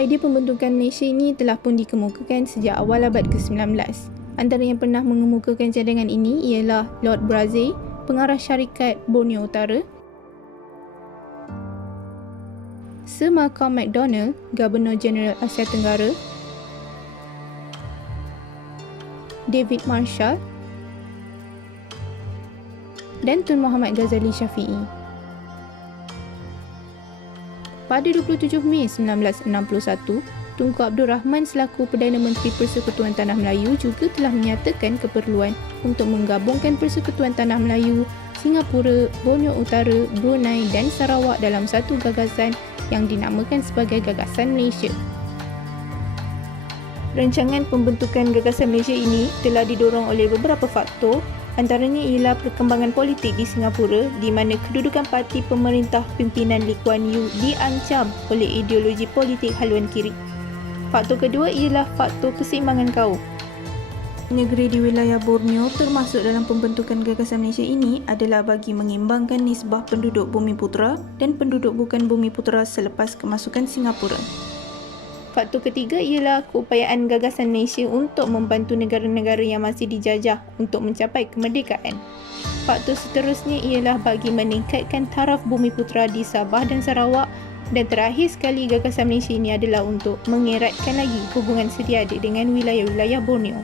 Idea pembentukan Malaysia ini telah pun dikemukakan sejak awal abad ke-19. Antara yang pernah mengemukakan cadangan ini ialah Lord Brazil, pengarah syarikat Borneo Utara, Sir Malcolm MacDonald, Gubernur Jeneral Asia Tenggara, David Marshall, dan Tun Muhammad Ghazali Syafi'i. Pada 27 Mei 1961, Tunku Abdul Rahman selaku Perdana Menteri Persekutuan Tanah Melayu juga telah menyatakan keperluan untuk menggabungkan Persekutuan Tanah Melayu, Singapura, Borneo Utara, Brunei dan Sarawak dalam satu gagasan yang dinamakan sebagai Gagasan Malaysia. Rancangan pembentukan Gagasan Malaysia ini telah didorong oleh beberapa faktor, antaranya ialah perkembangan politik di Singapura di mana kedudukan parti pemerintah pimpinan Lee Kuan Yew diancam oleh ideologi politik haluan kiri. Faktor kedua ialah faktor keseimbangan kaum. Negeri di wilayah Borneo termasuk dalam pembentukan Gagasan Malaysia ini adalah bagi mengimbangkan nisbah penduduk Bumiputera dan penduduk bukan Bumiputera selepas kemasukan Singapura. Faktor ketiga ialah keupayaan Gagasan Malaysia untuk membantu negara-negara yang masih dijajah untuk mencapai kemerdekaan. Faktor seterusnya ialah bagi meningkatkan taraf Bumiputera di Sabah dan Sarawak, dan terakhir sekali Gagasan Malaysia ini adalah untuk mengeratkan lagi hubungan sedia ada dengan wilayah-wilayah Borneo.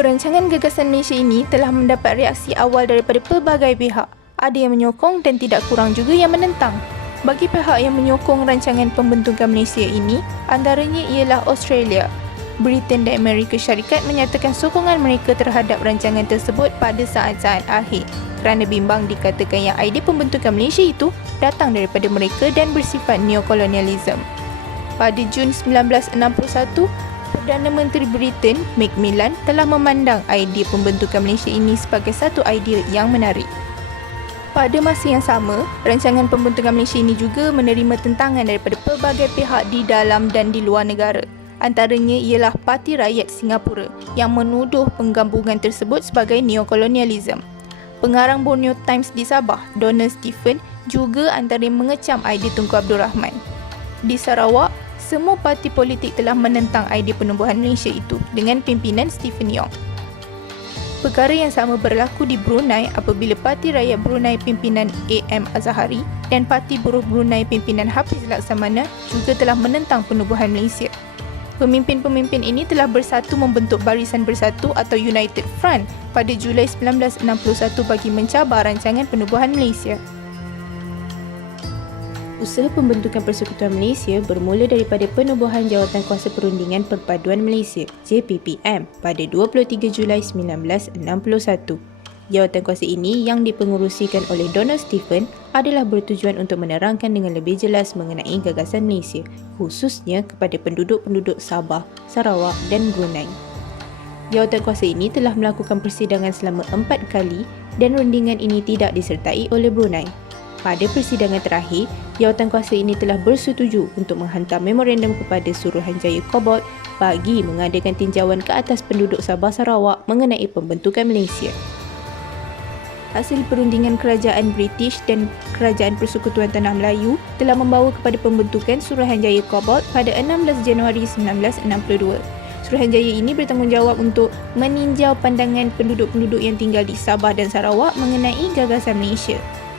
Perancangan Gagasan Malaysia ini telah mendapat reaksi awal daripada pelbagai pihak. Ada yang menyokong dan tidak kurang juga yang menentang. Bagi pihak yang menyokong rancangan pembentukan Malaysia ini, antaranya ialah Australia. Britain dan Amerika Syarikat menyatakan sokongan mereka terhadap rancangan tersebut pada saat-saat akhir kerana bimbang dikatakan yang idea pembentukan Malaysia itu datang daripada mereka dan bersifat neokolonialisme. Pada Jun 1961, Perdana Menteri Britain, Macmillan, telah memandang idea pembentukan Malaysia ini sebagai satu idea yang menarik. Pada masa yang sama, rancangan pembentukan Malaysia ini juga menerima tentangan daripada pelbagai pihak di dalam dan di luar negara. Antaranya ialah Parti Rakyat Singapura yang menuduh penggabungan tersebut sebagai neokolonialisme. Pengarang Borneo Times di Sabah, Donald Stephen, juga antara yang mengecam idea Tunku Abdul Rahman. Di Sarawak, semua parti politik telah menentang idea penubuhan Malaysia itu dengan pimpinan Stephen Yong. Perkara yang sama berlaku di Brunei apabila Parti Rakyat Brunei pimpinan A.M. Azahari dan Parti Buruh Brunei pimpinan Hafiz Laksamana juga telah menentang penubuhan Malaysia. Pemimpin-pemimpin ini telah bersatu membentuk Barisan Bersatu atau United Front pada Julai 1961 bagi mencabar rancangan penubuhan Malaysia. Usaha pembentukan Persekutuan Malaysia bermula daripada penubuhan Jawatankuasa Perundingan Perpaduan Malaysia JPPM pada 23 Julai 1961. Jawatankuasa ini yang dipengerusikan oleh Donald Stephen adalah bertujuan untuk menerangkan dengan lebih jelas mengenai gagasan Malaysia, khususnya kepada penduduk-penduduk Sabah, Sarawak dan Brunei. Jawatankuasa ini telah melakukan persidangan selama 4 kali dan rundingan ini tidak disertai oleh Brunei. Pada persidangan terakhir, Jawatankuasa ini telah bersetuju untuk menghantar memorandum kepada Suruhanjaya Cobalt bagi mengadakan tinjauan ke atas penduduk Sabah Sarawak mengenai pembentukan Malaysia. Hasil perundingan kerajaan British dan kerajaan Persekutuan Tanah Melayu telah membawa kepada pembentukan Suruhanjaya Cobalt pada 16 Januari 1962. Suruhanjaya ini bertanggungjawab untuk meninjau pandangan penduduk-penduduk yang tinggal di Sabah dan Sarawak mengenai gagasan Malaysia.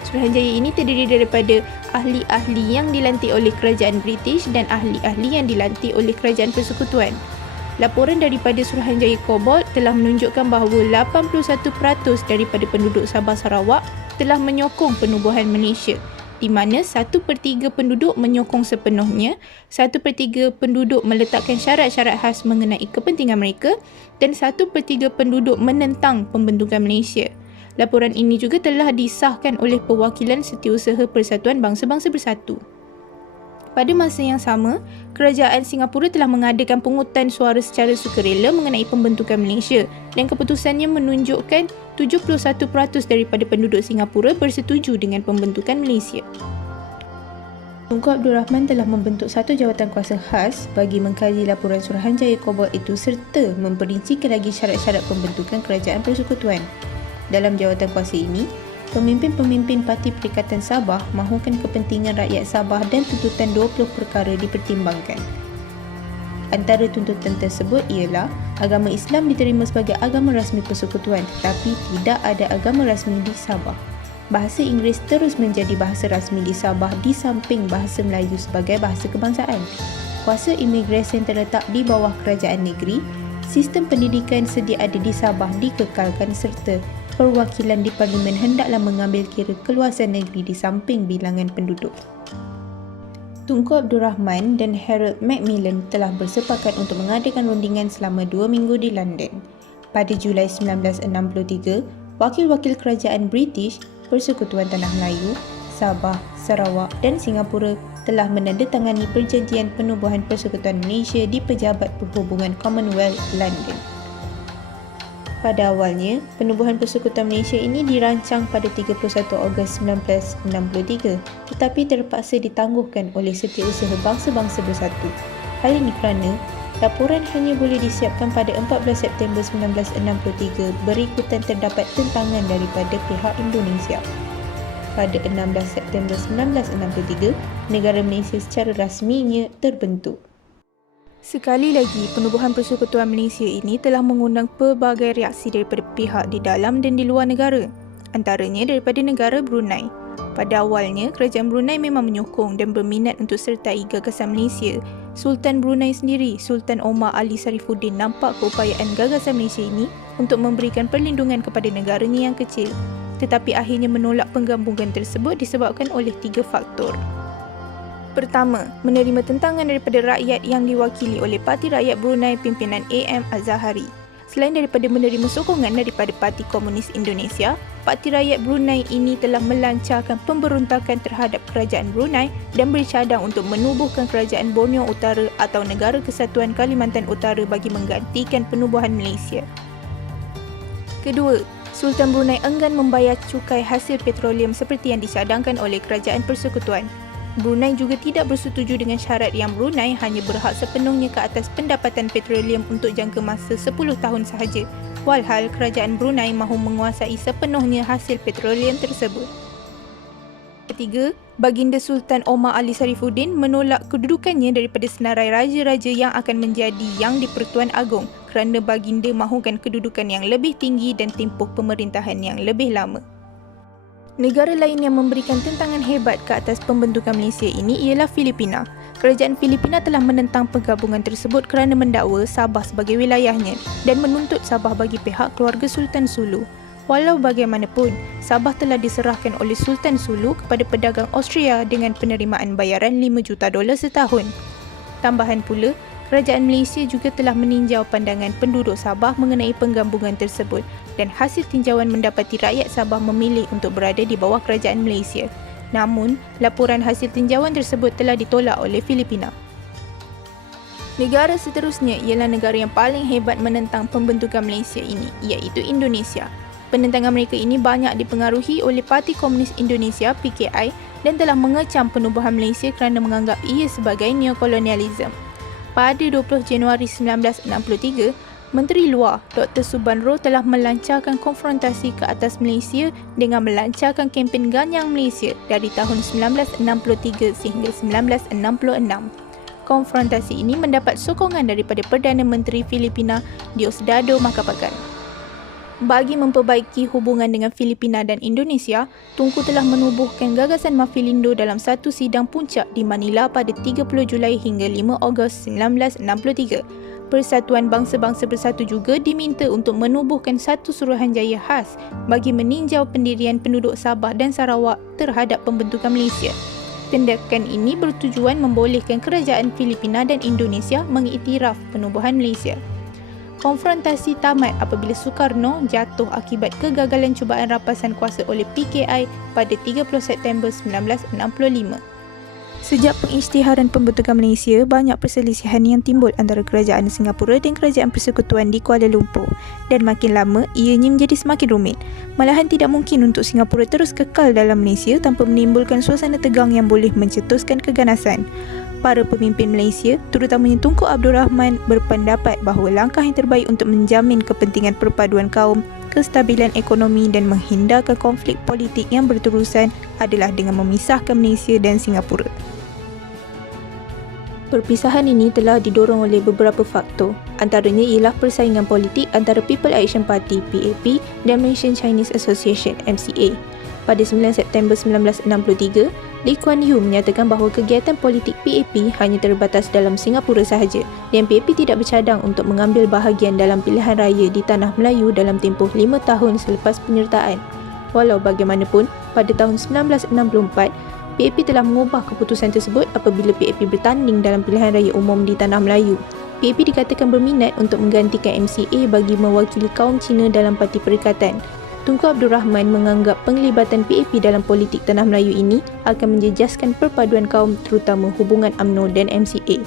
Suruhanjaya ini terdiri daripada ahli-ahli yang dilantik oleh kerajaan British dan ahli-ahli yang dilantik oleh kerajaan Persekutuan. Laporan daripada Suruhanjaya Cobalt telah menunjukkan bahawa 81% daripada penduduk Sabah Sarawak telah menyokong penubuhan Malaysia, di mana 1/3 penduduk menyokong sepenuhnya, 1/3 penduduk meletakkan syarat-syarat khas mengenai kepentingan mereka dan 1/3 penduduk menentang pembentukan Malaysia. Laporan ini juga telah disahkan oleh Perwakilan Setiausaha Persatuan Bangsa-Bangsa Bersatu. Pada masa yang sama, Kerajaan Singapura telah mengadakan pungutan suara secara sukarela mengenai pembentukan Malaysia dan keputusannya menunjukkan 71% daripada penduduk Singapura bersetuju dengan pembentukan Malaysia. Tunku Abdul Rahman telah membentuk satu jawatankuasa khas bagi mengkaji laporan Suruhanjaya Cobalt itu serta memperincikan lagi syarat-syarat pembentukan Kerajaan Persekutuan. Dalam jawatankuasa ini, Pemimpin-pemimpin Parti Perikatan Sabah mahukan kepentingan rakyat Sabah dan tuntutan 20 perkara dipertimbangkan. Antara tuntutan tersebut ialah agama Islam diterima sebagai agama rasmi persekutuan tetapi tidak ada agama rasmi di Sabah. Bahasa Inggeris terus menjadi bahasa rasmi di Sabah di samping bahasa Melayu sebagai bahasa kebangsaan. Kuasa imigresen terletak di bawah kerajaan negeri. Sistem pendidikan sedia ada di Sabah dikekalkan serta perwakilan di parlimen hendaklah mengambil kira keluasan negeri di samping bilangan penduduk. Tunku Abdul Rahman dan Harold Macmillan telah bersepakat untuk mengadakan rundingan selama 2 minggu di London. Pada Julai 1963, wakil-wakil kerajaan British, Persekutuan Tanah Melayu, Sabah, Sarawak dan Singapura telah menandatangani perjanjian penubuhan Persekutuan Malaysia di Pejabat Perhubungan Commonwealth, London. Pada awalnya, penubuhan Persekutuan Malaysia ini dirancang pada 31 Ogos 1963 tetapi terpaksa ditangguhkan oleh Setiausaha Bangsa-Bangsa Bersatu. Hal ini kerana laporan hanya boleh disiapkan pada 14 September 1963 berikutan terdapat tentangan daripada pihak Indonesia. Pada 16 September 1963, negara Malaysia secara rasminya terbentuk. Sekali lagi, penubuhan Persekutuan Malaysia ini telah mengundang pelbagai reaksi daripada pihak di dalam dan di luar negara, antaranya daripada negara Brunei. Pada awalnya, kerajaan Brunei memang menyokong dan berminat untuk sertai gagasan Malaysia. Sultan Brunei sendiri, Sultan Omar Ali Sarifuddin nampak keupayaan gagasan Malaysia ini untuk memberikan perlindungan kepada negaranya yang kecil. Tetapi akhirnya menolak penggabungan tersebut disebabkan oleh 3 faktor. Pertama, menerima tentangan daripada rakyat yang diwakili oleh Parti Rakyat Brunei pimpinan A.M. Az-Zahari. Selain daripada menerima sokongan daripada Parti Komunis Indonesia, Parti Rakyat Brunei ini telah melancarkan pemberontakan terhadap kerajaan Brunei dan bercadang untuk menubuhkan kerajaan Borneo Utara atau Negara Kesatuan Kalimantan Utara bagi menggantikan penubuhan Malaysia. Kedua, Sultan Brunei enggan membayar cukai hasil petroleum seperti yang dicadangkan oleh kerajaan persekutuan. Brunei juga tidak bersetuju dengan syarat yang Brunei hanya berhak sepenuhnya ke atas pendapatan petroleum untuk jangka masa 10 tahun sahaja, walhal kerajaan Brunei mahu menguasai sepenuhnya hasil petroleum tersebut. Ketiga, Baginda Sultan Omar Ali Sarifuddin menolak kedudukannya daripada senarai raja-raja yang akan menjadi Yang di-Pertuan Agong kerana baginda mahukan kedudukan yang lebih tinggi dan tempoh pemerintahan yang lebih lama. Negara lain yang memberikan tentangan hebat ke atas pembentukan Malaysia ini ialah Filipina. Kerajaan Filipina telah menentang penggabungan tersebut kerana mendakwa Sabah sebagai wilayahnya dan menuntut Sabah bagi pihak keluarga Sultan Sulu. Walau bagaimanapun, Sabah telah diserahkan oleh Sultan Sulu kepada pedagang Austria dengan penerimaan bayaran $5 juta setahun. Tambahan pula, kerajaan Malaysia juga telah meninjau pandangan penduduk Sabah mengenai penggabungan tersebut dan hasil tinjauan mendapati rakyat Sabah memilih untuk berada di bawah kerajaan Malaysia. Namun, laporan hasil tinjauan tersebut telah ditolak oleh Filipina. Negara seterusnya ialah negara yang paling hebat menentang pembentukan Malaysia ini, iaitu Indonesia. Penentangan mereka ini banyak dipengaruhi oleh Parti Komunis Indonesia (PKI) dan telah mengecam penubuhan Malaysia kerana menganggap ia sebagai neokolonialisme. Pada 20 Januari 1963, Menteri Luar Dr. Subanro telah melancarkan konfrontasi ke atas Malaysia dengan melancarkan kempen Ganyang Malaysia dari tahun 1963 sehingga 1966. Konfrontasi ini mendapat sokongan daripada Perdana Menteri Filipina Diosdado Macapagal. Bagi memperbaiki hubungan dengan Filipina dan Indonesia, Tunku telah menubuhkan gagasan Mafilindo dalam satu sidang puncak di Manila pada 30 Julai hingga 5 Ogos 1963. Persatuan Bangsa-Bangsa Bersatu juga diminta untuk menubuhkan satu suruhanjaya khas bagi meninjau pendirian penduduk Sabah dan Sarawak terhadap pembentukan Malaysia. Tindakan ini bertujuan membolehkan kerajaan Filipina dan Indonesia mengiktiraf penubuhan Malaysia. Konfrontasi tamat apabila Sukarno jatuh akibat kegagalan cubaan rapasan kuasa oleh PKI pada 30 September 1965. Sejak pengisytiharan pembentukan Malaysia, banyak perselisihan yang timbul antara kerajaan Singapura dan kerajaan persekutuan di Kuala Lumpur dan makin lama ianya menjadi semakin rumit. Malahan tidak mungkin untuk Singapura terus kekal dalam Malaysia tanpa menimbulkan suasana tegang yang boleh mencetuskan keganasan. Para pemimpin Malaysia, terutamanya Tunku Abdul Rahman, berpendapat bahawa langkah yang terbaik untuk menjamin kepentingan perpaduan kaum kestabilan ekonomi dan menghindarkan konflik politik yang berterusan adalah dengan memisahkan Malaysia dan Singapura. Perpisahan ini telah didorong oleh beberapa faktor, antaranya ialah persaingan politik antara People Action Party (PAP) dan Malaysian Chinese Association (MCA). Pada 9 September 1963, Lee Kuan Yew menyatakan bahawa kegiatan politik PAP hanya terbatas dalam Singapura sahaja dan PAP tidak bercadang untuk mengambil bahagian dalam pilihan raya di Tanah Melayu dalam tempoh 5 tahun selepas penyertaan. Walau bagaimanapun, pada tahun 1964, PAP telah mengubah keputusan tersebut apabila PAP bertanding dalam pilihan raya umum di Tanah Melayu. PAP dikatakan berminat untuk menggantikan MCA bagi mewakili kaum Cina dalam Parti Perikatan. Tunku Abdul Rahman menganggap penglibatan PAP dalam politik Tanah Melayu ini akan menjejaskan perpaduan kaum terutama hubungan UMNO dan MCA.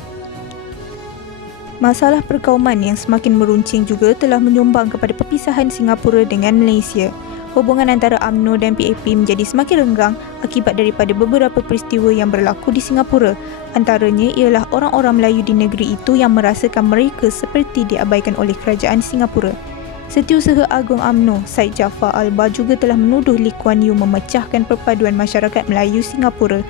Masalah perkauman yang semakin meruncing juga telah menyumbang kepada perpisahan Singapura dengan Malaysia. Hubungan antara UMNO dan PAP menjadi semakin renggang akibat daripada beberapa peristiwa yang berlaku di Singapura. Antaranya ialah orang-orang Melayu di negeri itu yang merasakan mereka seperti diabaikan oleh kerajaan Singapura. Setiausaha Agung UMNO, Syed Jaafar Albar juga telah menuduh Lee Kuan Yew memecahkan perpaduan masyarakat Melayu Singapura.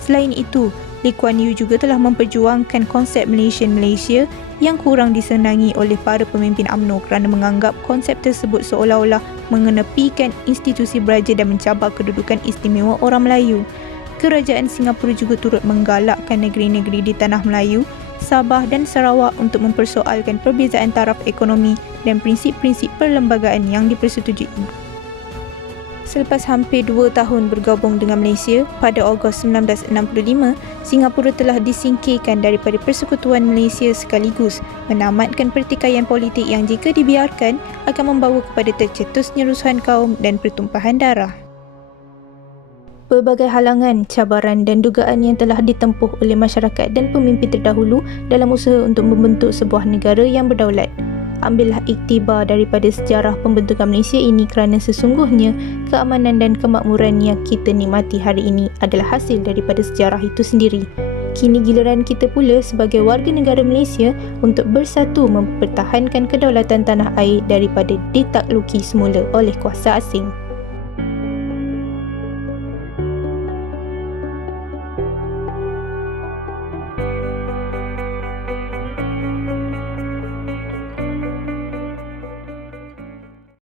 Selain itu, Lee Kuan Yew juga telah memperjuangkan konsep Malaysian-Malaysia yang kurang disenangi oleh para pemimpin UMNO kerana menganggap konsep tersebut seolah-olah mengenepikan institusi beraja dan mencabar kedudukan istimewa orang Melayu. Kerajaan Singapura juga turut menggalakkan negeri-negeri di Tanah Melayu, Sabah dan Sarawak untuk mempersoalkan perbezaan taraf ekonomi dan prinsip-prinsip perlembagaan yang dipersetujui. Selepas hampir 2 tahun bergabung dengan Malaysia, pada Ogos 1965, Singapura telah disingkirkan daripada Persekutuan Malaysia sekaligus menamatkan pertikaian politik yang jika dibiarkan akan membawa kepada tercetusnya rusuhan kaum dan pertumpahan darah. Pelbagai halangan, cabaran dan dugaan yang telah ditempuh oleh masyarakat dan pemimpin terdahulu dalam usaha untuk membentuk sebuah negara yang berdaulat. Ambillah iktibar daripada sejarah pembentukan Malaysia ini kerana sesungguhnya keamanan dan kemakmuran yang kita nikmati hari ini adalah hasil daripada sejarah itu sendiri. Kini giliran kita pula sebagai warga negara Malaysia untuk bersatu mempertahankan kedaulatan tanah air daripada ditakluki semula oleh kuasa asing.